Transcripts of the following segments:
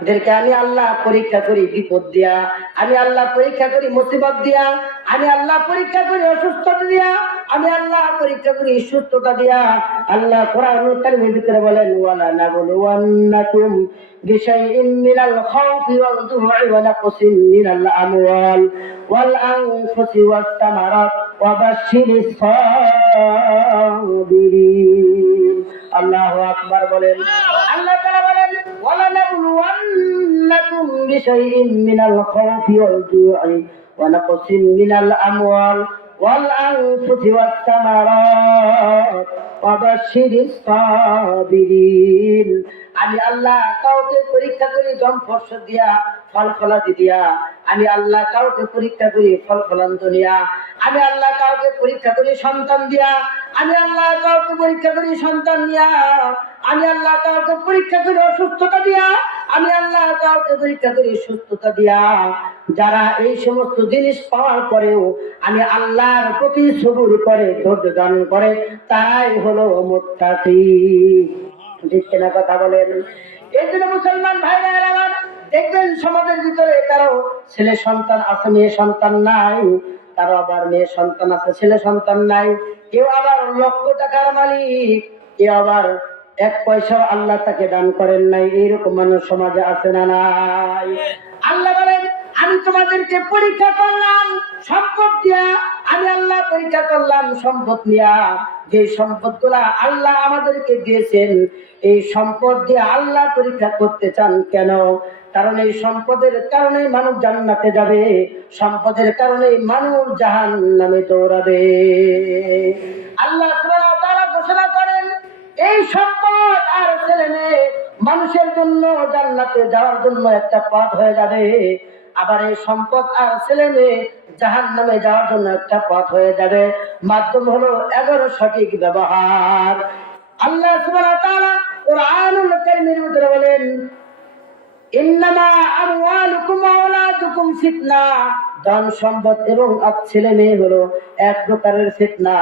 এদেরকে আমি আল্লাহ পরীক্ষা করি বিপদ দিয়া, আমি আল্লাহ পরীক্ষা করি মুসিবত দিয়া, আমি আল্লাহ পরীক্ষা করি অসুস্থতা দিয়া, আমি আল্লাহ পরীক্ষা করি সুস্থতা দিয়া। আল্লাহ কোরআনুল কারীমের ভিতরে বলেন, ওয়ালা নাবলুওয়ান্নাকুম বিশাইইন মিনাল খাউফি ওয়াল জু'i ওয়া নাকসিন মিনাল আমওয়াল ওয়াল আনফুসি ওয়াস সামারাত ওয়া বাশশিরিস সাবিরিন। আল্লাহু আকবার বলেন। আল্লাহ তাআলা বলেন, ওয়ালা নাবলুওয়ান্নাকুম বিশাইইন মিনাল খাউফি ওয়াল জু'i ওয়া নাকসিন মিনাল আমওয়াল ওয়াল আনফুসি ওয়াস সামারাত ওয়া বাশশিরিস সাবিরিন। আমি আল্লাহ কাউকে পরীক্ষা করি দম ফর্স দিয়া, ফল ফলাদি দিয়া। আমি আল্লাহ কাউকে পরীক্ষা করি ফল ফলান্ত দিয়া। আমি আল্লাহ কাউকে পরীক্ষা করি সন্তান দিয়া। আমি আল্লাহ কাউকে পরীক্ষা করি সন্তান দিয়া। আমি আল্লাহ কাউকে পরীক্ষা করি অসুস্থতা দিয়া। আমি আল্লাহ কাউকে পরীক্ষা করি সুস্থতা দিয়া। যারা এই সমস্ত জিনিস পাওয়ার পরেও আমি আল্লাহর প্রতি সবুর করে, ধৈর্য ধারণ করে, তাই হলো মুত্তাকি। দেখছেন না কথা বলেন? এই জন্য মুসলমান ভাইরা আমার দেখবেন সমাজের ভিতরে কারো ছেলে সন্তান আছে, মেয়ে সন্তান নাই, কারো আবার মেয়ে সন্তান আছে, ছেলে সন্তান নাই। কেউ আবার লক্ষ টাকার মালিক, কেউ আবার এক পয়সা আল্লাহ তাকে দান করেন নাই। এইরকম মানুষ সমাজে আছে না নাই? আল্লাহ বলেন, আমি তোমাদেরকে পরীক্ষা করলাম সম্পদ দিয়া, আমি আল্লাহ পরীক্ষা করলাম সম্পদ নিয়া। যে সম্পদ গুলা আল্লাহ আমাদেরকে দিয়েছেন, এই সম্পদ দিয়ে আল্লাহ পরীক্ষা করতে চান কেন? কারণ এই সম্পদের কারণে মানুষ জান্নাতে যাবে, সম্পদের কারণে মানুষ জাহান্নামে দৌড়াবে। আল্লাহ সুবহানাহু ওয়া তাআলা ঘোষণা করেন, এই সম্পদ আর ছেলে মেয়ে মানুষের জন্য জান্নাতে যাওয়ার জন্য একটা পথ হয়ে যাবে। আবার এই সম্পদ আর ছেলে মেয়ে জাহান্নামে যাওয়ার জন্য একটা পথ হয়ে যাবে। মাধ্যম হলো 11 সঠিক ব্যবহার। আল্লাহ সুবহানাহু ওয়া তাআলা কুরআনুল কারীমের ভিতরে বলেন, ইন্নামা আমওয়ালুকুম ওয়া আওলাদুকুম ফিতনা। ধন সম্পদ এবং ছেলে মেয়ে হলো এক প্রকারের ফিতনা।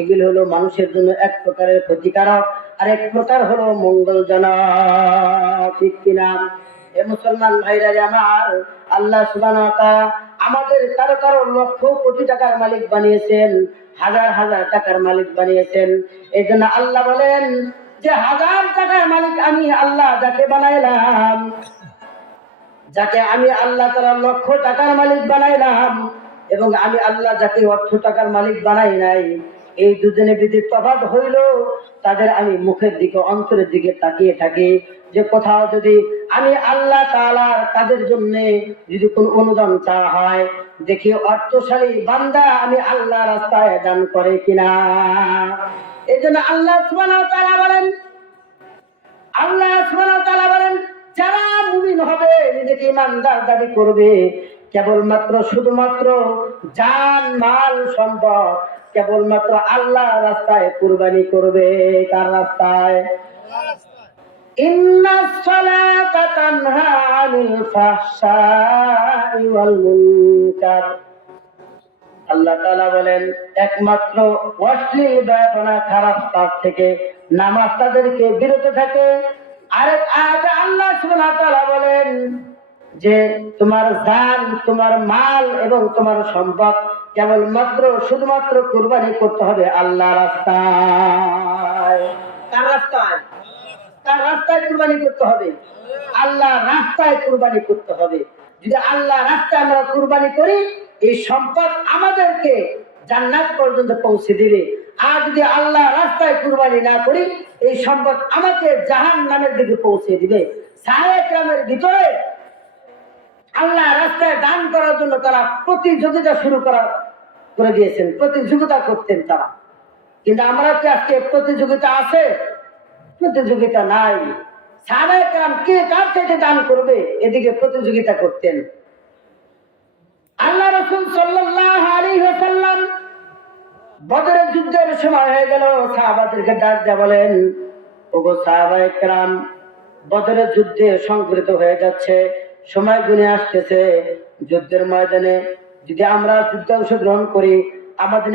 এগুলো হলো মানুষের জন্য এক প্রকারের ক্ষতিকারক, আর এক প্রকার হলো মঙ্গলজনক। ঠিক কিনা? এ মুসলমান ভাইরা আমার, আল্লাহ সুবহানাহু ওয়া তাআলা আমাদের কারো কারো লক্ষ কোটি টাকার মালিক বানিয়েছেন, হাজার হাজার টাকার মালিক বানিয়েছেন। এই জন্য আল্লাহ বলেন যে 1000 টাকার মালিক আমি আল্লাহ যাকে বানাইলাম, যাকে আমি আল্লাহ তাআলা লক্ষ টাকার মালিক বানাইলাম, এবং আমি আল্লাহ যাকে অর্থ টাকার মালিক বানাই নাই, এই দুজনের ভিতরে তফাৎ হইল তাদের আমি মুখের দিকে, অন্তরের দিকে তাকিয়ে থাকি, যে কোথাও যদি আমি আল্লাহ তাআলার তাদের জন্য যদি কোন অনুদান চাওয়া হয়, দেখি অর্থশালী বান্দা আমি আল্লাহ রাস্তায় দান করে কিনা। এই জন্য আল্লাহ সুবহানাহু ওয়া তাআলা বলেন, আল্লাহ সুবহানাহু ওয়া তাআলা বলেন, যারা মুমিন হবে, নিজেকে ইমানদার দাবি করবে, কেবলমাত্র শুধুমাত্র জান মাল সম্পদ কেবলমাত্র আল্লাহ রাস্তায় কুরবানি করবে। কার রাস্তায়? ইন্নাস সালাতা তানহা আনিল ফাহশাই ওয়াল মুনকার। আল্লাহ তাআলা বলেন, একমাত্র অশ্লীল বেয়াদনা খারাপ কাজ থেকে নামাজ তাদেরকে বিরত থাকে। আরেক আয়াতে আল্লাহ সুবহানাহু ওয়া তাআলা বলেন যে তোমার জান, তোমার মাল এবং তোমার সম্পদ কেবলমাত্র শুধুমাত্র কুরবানি করতে হবে আল্লাহ রাস্তায়। কার রাস্তায়? কার রাস্তায় কুরবানি করতে হবে? আল্লাহ রাস্তায় কুরবানি করতে হবে। যদি আল্লাহ রাস্তায় আমরা কুরবানি করি, এই সম্পদ আমাদেরকে জান্নাত পর্যন্ত পৌঁছে দিবে। আর যদি আল্লাহ রাস্তায় কুরবানি না করি, এই সম্পদ আমাকে জাহান্নামের দিকে পৌঁছে দিবে। সাহাবায়ে কেরামের ভিতরে আল্লাহ রাস্তায় দান করার জন্য তারা প্রতিযোগিতা শুরু করে দিয়েছেন, প্রতিযোগিতা করতেন তারা। কিন্তু আমরা কি আজকে প্রতিযোগিতা আছে? প্রতিযোগিতা নাই। সাহাবায়ে কেরাম কে কার থেকে দান করবে এদিকে প্রতিযোগিতা করতেন। আল্লাহ রাসূল সাল্লাল্লাহু আলাইহি ওয়াসাল্লাম বদরের যুদ্ধের সময় হয়ে গেল, সাহাবাদেরকে ডাক দিয়ে বলেন, ওগো সাহাবায়ে কেরাম, বদরের যুদ্ধে সংঘটিত হয়ে যাচ্ছে, সময় গুনে আসতেছে, যুদ্ধের ময়দানে যদি আমরা যুদ্ধে অংশগ্রহণ করি আমাদের